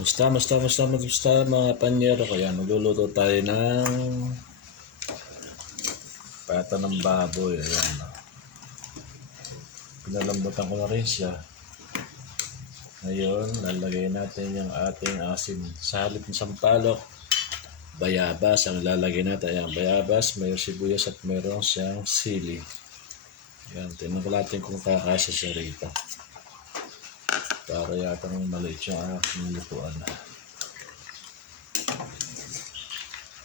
Musta mga panyero. Kaya magluluto tayo ng pata ng baboy. Ayan. Pinalambutan ko na rin siya. Ngayon, lalagay natin yung ating asin. Sa halip ng sampalok, bayabas ang lalagay natin. Ayan, bayabas, may sibuyas at mayroon siyang sili. Ayan, tingnan ko natin kung kakasya siya rito. Para yatang maliit yung aking lutuan.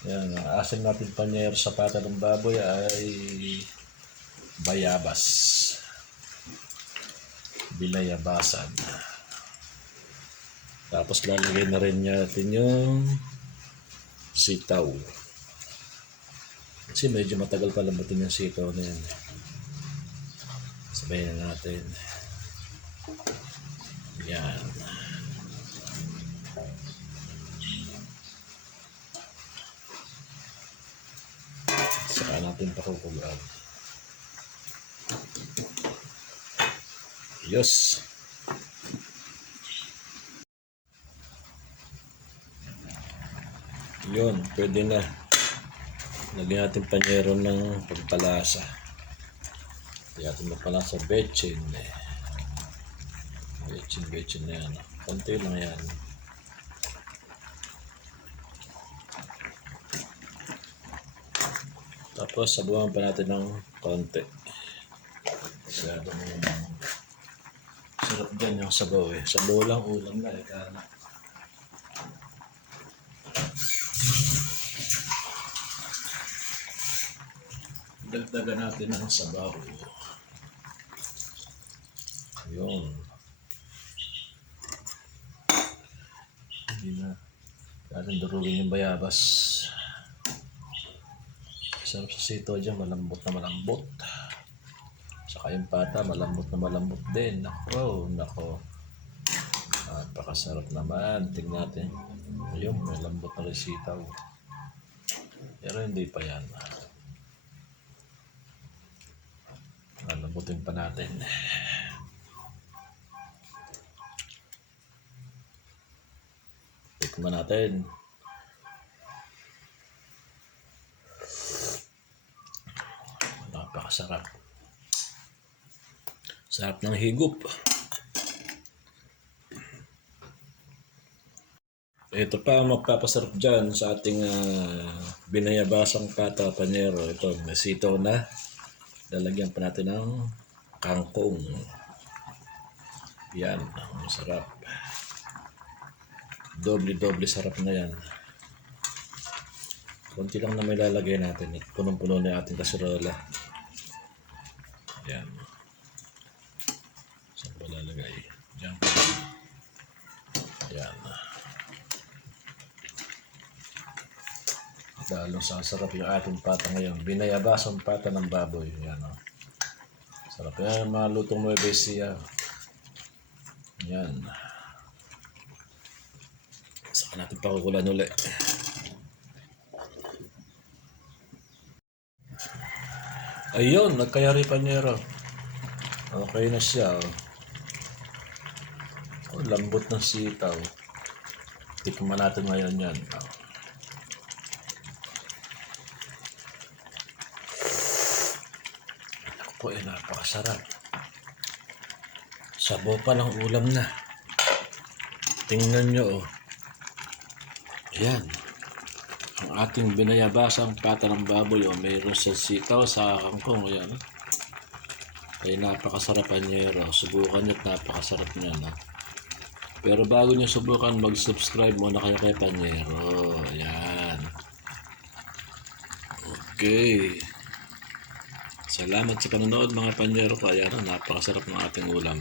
Yan, ang asin natin panyero sa pata ng baboy ay bayabas. Binayabasan. Tapos lalagay na rin natin yung sitaw. Kasi medyo matagal pa lambutin yung sitaw na yan. Sabayin na natin. Yan. Saka natin pakukulaan. Yes. Yun, pwede na. Lagyan natin panyero ng pagpalasa. Lagyan natin magpalasa bechin. Bechin na yan. Konti lang yan. Tapos sabuhan pa natin ng konti. Sarap dyan yung sabaw eh. Sabaw lang, ulam na eh. Dagdagan natin ang sabaw. Yun. Hindi na natin durugin yung bayabas. Sarap sa sito dyan, malambot na malambot. Saka yung pata, malambot na malambot din. Nako. Napakasarap naman. Tingnan natin. Ayun, malambot na rin sitaw. Pero hindi pa yan. Malambutin pa natin. Tikman natin. Napakasarap. Sarap ng higup. Ito pa ang magpapasarap dyan sa ating binayabasang pata panyero. Ito, nasito na. Lalagyan pa natin ng kangkong. Yan, masarap. Doble sarap na yan. Kunti lang na may lalagay natin. Punong-puno na yung ating kaserola. Yan. Saan pa lalagay? Diyan pa. Yan. Lalong sasarap yung ating pata ngayon. Binayabasang pata ng baboy. Yan o. Sarap yan. Mga lutong mo siya. Yan. Saka natin pakukulan ulit. Ayun, nagkayari panyero. Okay na siya. Oh, lambot ng sitaw. Tikman natin ngayon yan. Ako po ay napakasarap. Sabaw pa ng ulam na. Tingnan nyo oh. Ayan. Ang ating binayabasang pata ng baboy o mayroon sa sitaw sa kangkong. Ayan. Ay napakasarap panyero. Subukan nyo at napakasarap nyo. No? Pero bago nyo subukan, mag-subscribe muna kayo kay panyero. Ayan. Okay. Salamat sa panonood mga panyero ko. Ayan. Napakasarap ng ating ulam.